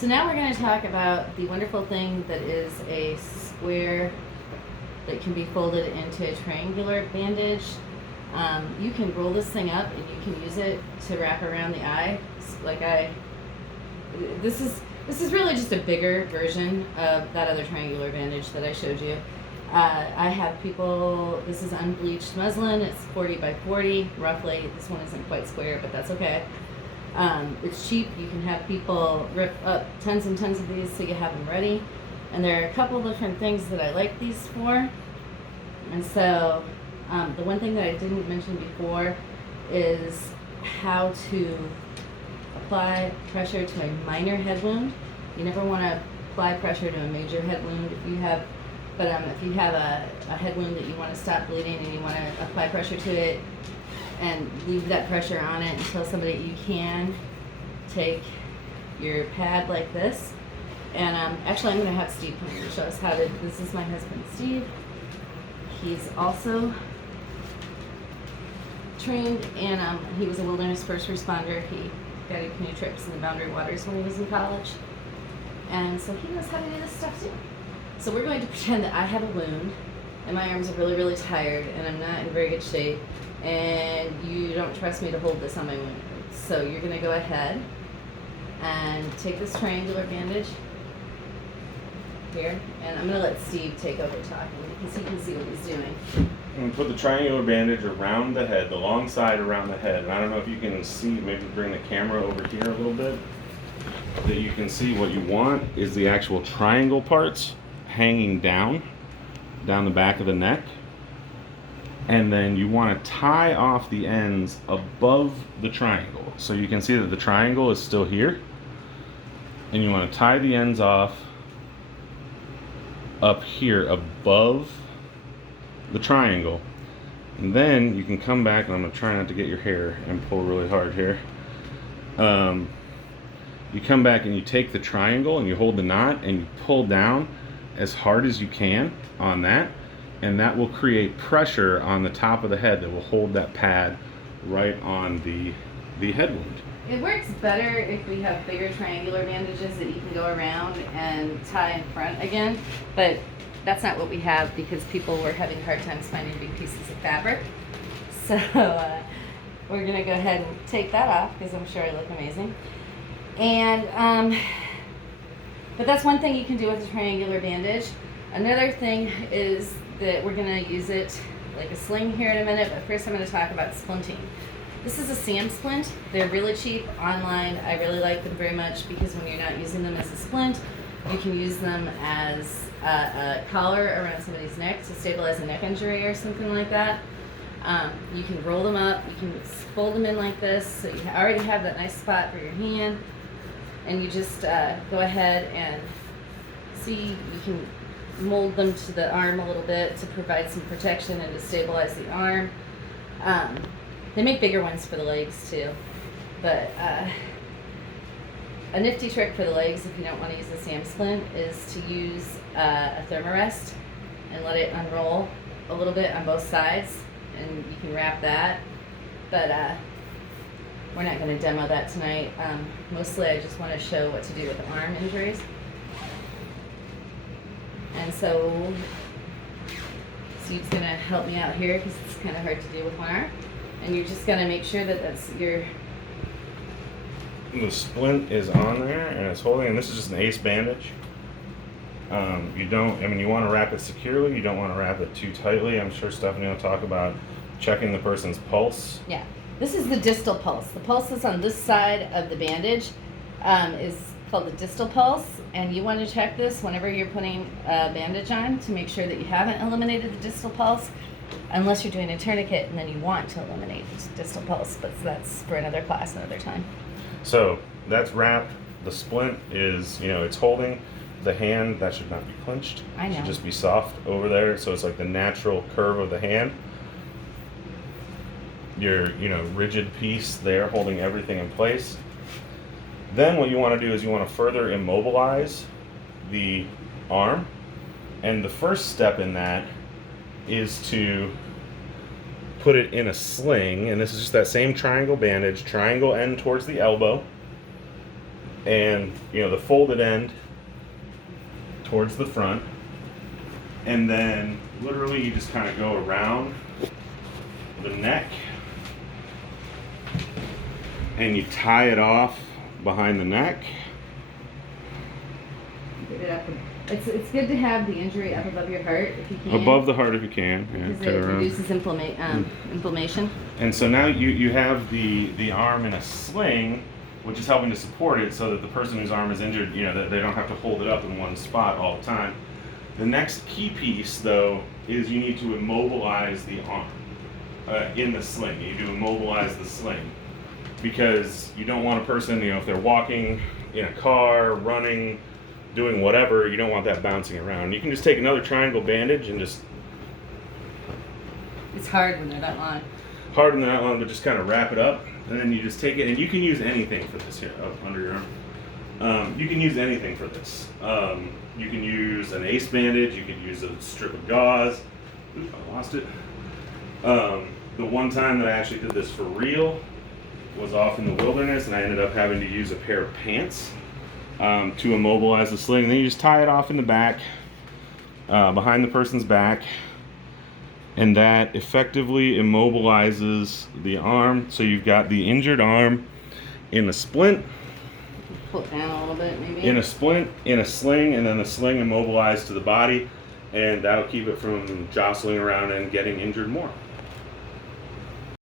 So now we're going to talk about the wonderful thing that is a square that can be folded into a triangular bandage. You can roll this thing up and you can use it to wrap around the eye. This is really just a bigger version of that other triangular bandage that I showed you. I have people, this is unbleached muslin, it's 40 by 40 roughly. This one isn't quite square, but that's okay. It's cheap. You can have people rip up tons and tons of these so you have them ready. And there are a couple different things that I like these for. And so the one thing that I didn't mention before is how to apply pressure to a minor head wound. You never want to apply pressure to a major head wound. If you have a head wound that you want to stop bleeding and you want to apply pressure to it and leave that pressure on it until somebody, you can take your pad like this. And actually I'm going to have Steve come here and show us how to, this is my husband Steve. He's also trained and he was a wilderness first responder. He guided canoe trips in the Boundary Waters when he was in college. And so he knows how to do this stuff too. So we're going to pretend that I have a wound and my arms are really, really tired and I'm not in very good shape and you don't trust me to hold this on my wound. So you're going to go ahead and take this triangular bandage here, and I'm going to let Steve take over talking because he can see what he's doing. I'm going to put the triangular bandage around the head, the long side around the head. And I don't know if you can see, maybe bring the camera over here a little bit, that you can see what you want is the actual triangle parts hanging down the back of the neck. And then you want to tie off the ends above the triangle. So you can see that the triangle is still here. And you want to tie the ends off up here above the triangle. And then you can come back, and I'm going to try not to get your hair and pull really hard here. You come back and you take the triangle and you hold the knot and you pull down as hard as you can on that, and that will create pressure on the top of the head that will hold that pad right on the head wound. It works better if we have bigger triangular bandages that you can go around and tie in front again, but that's not what we have because people were having hard times finding big pieces of fabric. So we're going to go ahead and take that off because I'm sure I look amazing. And but that's one thing you can do with a triangular bandage. Another thing is that we're going to use it like a sling here in a minute, but first I'm going to talk about splinting. This is a Sam splint. They're really cheap online. I really like them very much because when you're not using them as a splint, you can use them as a collar around somebody's neck to stabilize a neck injury or something like that. You can roll them up, you can fold them in like this, so you already have that nice spot for your hand, and you just go ahead and see, you can mold them to the arm a little bit to provide some protection and to stabilize the arm. They make bigger ones for the legs too, but a nifty trick for the legs, if you don't want to use the Sam splint, is to use a thermarest and let it unroll a little bit on both sides, and you can wrap that. But we're not going to demo that tonight. Mostly I just want to show what to do with arm injuries. And so Steve's going to help me out here because it's kind of hard to do with one arm. And you're just going to make sure that that's your... The splint is on there and it's holding, and this is just an ace bandage. You want to wrap it securely, you don't want to wrap it too tightly. I'm sure Stephanie will talk about checking the person's pulse. Yeah, this is the distal pulse. The pulse that's on this side of the bandage is called the distal pulse, and you want to check this whenever you're putting a bandage on to make sure that you haven't eliminated the distal pulse, unless you're doing a tourniquet and then you want to eliminate the distal pulse, but that's for another class, another time. So that's wrapped. The splint is, it's holding the hand. That should not be clenched. I know. It should just be soft over there. So it's like the natural curve of the hand. Your, rigid piece there holding everything in place. Then what you want to do is you want to further immobilize the arm. And the first step in that is to put it in a sling, and this is just that same triangle bandage, triangle end towards the elbow, and the folded end towards the front, and then literally you just kind of go around the neck and you tie it off behind the neck. Get it up. It's good to have the injury up above your heart if you can. Above the heart if you can. Because it reduces inflammation. And so now you have the arm in a sling, which is helping to support it so that the person whose arm is injured, that they don't have to hold it up in one spot all the time. The next key piece, though, is you need to immobilize the arm in the sling. You need to immobilize the sling because you don't want a person, if they're walking in a car, running, doing whatever, you don't want that bouncing around. You can just take another triangle bandage and just... It's hard when they're that long. Hard when they're that long, but just kind of wrap it up. And then you just take it, and you can use anything for this here, under your arm. You can use anything for this. You can use an ace bandage, you can use a strip of gauze. Oops, I lost it. The one time that I actually did this for real was off in the wilderness, and I ended up having to use a pair of pants to immobilize the sling. And then you just tie it off in the back, behind the person's back, and that effectively immobilizes the arm. So you've got the injured arm in a splint, pull it down a little bit maybe, in a splint, in a sling, and then the sling immobilized to the body, and that'll keep it from jostling around and getting injured more.